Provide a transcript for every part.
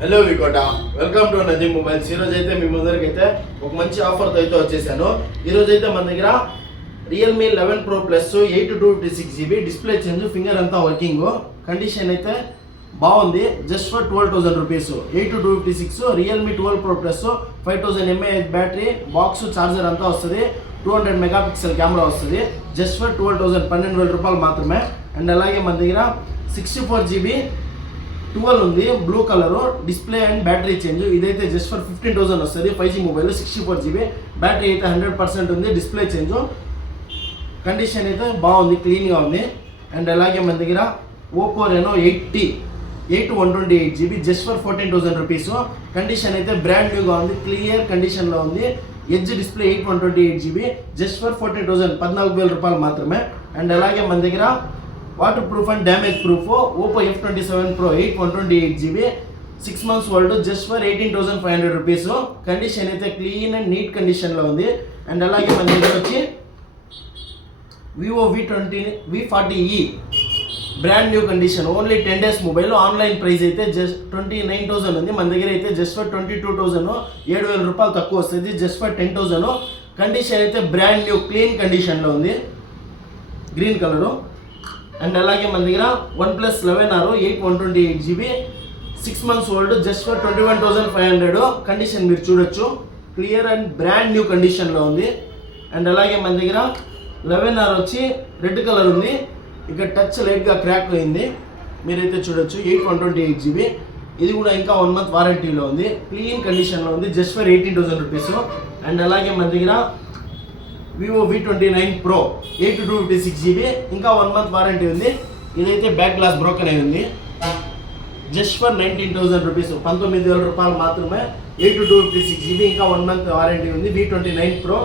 Hello V Kota, welcome to నదీ mobiles. ఈరోజు అయితే మీ ముందరికి అయితే ఒక మంచి ఆఫర్తో అయితే వచ్చేసాను. ఈరోజు అయితే మన దగ్గర Realme 11 Pro Plus 8/256GB display change, finger అంతా వర్కింగ్, కండిషన్ అయితే బాగుంది. Just for 12,000 rupees. 8/256 Realme 12 Pro Plus 5000 mAh battery, box, charger అంతా వస్తుంది. 200 మెగాపిక్సెల్ కెమెరా వస్తుంది. జస్ట్ ఫర్ 12,000, 12,000 రూపాయలు మాత్రమే. అండ్ అలాగే మన దగ్గర 64GB 12 ఉంది, blue colour, display and battery change. ఇదైతే జస్ట్ ఫర్ 15,000 వస్తుంది. 5G మొబైల్, 64GB బ్యాటరీ అయితే 100% ఉంది. డిస్ప్లే చేంజ్, కండిషన్ అయితే బాగుంది, క్లీన్గా ఉంది. అండ్ అలాగే మన దగ్గర Oppo Renault 8T 128GB just for 14,000 rupees. Condition అయితే బ్రాండ్ న్యూగా ఉంది, క్లియర్ కండిషన్లో ఉంది. Edge display 128GB just for 14,000, 14,000 రూపాయలు మాత్రమే. అండ్ అలాగే మన దగ్గర water proof and damage proof Oppo F27 Pro 128GB 6 months old just for 18,500 rupees. Condition అయితే క్లీన్ అండ్ నీట్ కండిషన్లో ఉంది. అండ్ అలాగే మన దగ్గర వచ్చి Vivo V40e brand new condition, only 10 days mobile. Online price అయితే జస్ట్ 29,000 ఉంది. మన దగ్గర అయితే జస్ట్ ఫర్ 22,000, 7,000 రూపాయలు తక్కువ వస్తుంది. Just for 10,000. కండిషన్ అయితే బ్రాండ్ న్యూ క్లీన్ కండిషన్లో ఉంది, గ్రీన్ కలరు. అండ్ అలాగే మన దగ్గర OnePlus 11R 128GB 6 months old just for 21,500. Condition మీరు చూడొచ్చు, క్లియర్ అండ్ బ్రాండ్ న్యూ కండిషన్లో ఉంది. అండ్ అలాగే మన దగ్గర 11R వచ్చి రెడ్ కలర్ ఉంది, ఇక టచ్ లైట్గా క్రాక్ అయింది, మీరైతే చూడొచ్చు. 128GB ఇది కూడా ఇంకా 1 month వారంటీలో ఉంది, క్లీన్ కండిషన్లో ఉంది. Just for 18,000 rupees. అండ్ అలాగే మన దగ్గర వివో V29 Pro 8/256GB ఇంకా 1 month వారంటీ ఉంది. ఇదైతే బ్యాక్ గ్లాస్ బ్రోకెన్ అయి ఉంది. జస్ట్ ఫర్ 19,000 రూపీస్, 19,000 రూపాయలు మాత్రమే. 8/256GB ఇంకా 1 month వారంటీ ఉంది. V29 Pro.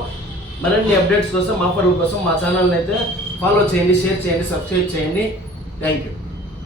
మరిన్ని అప్డేట్స్ కోసం, ఆఫర్ల కోసం మా ఛానల్ని అయితే ఫాలో చేయండి, షేర్ చేయండి, సబ్స్క్రైబ్ చేయండి. Thank you.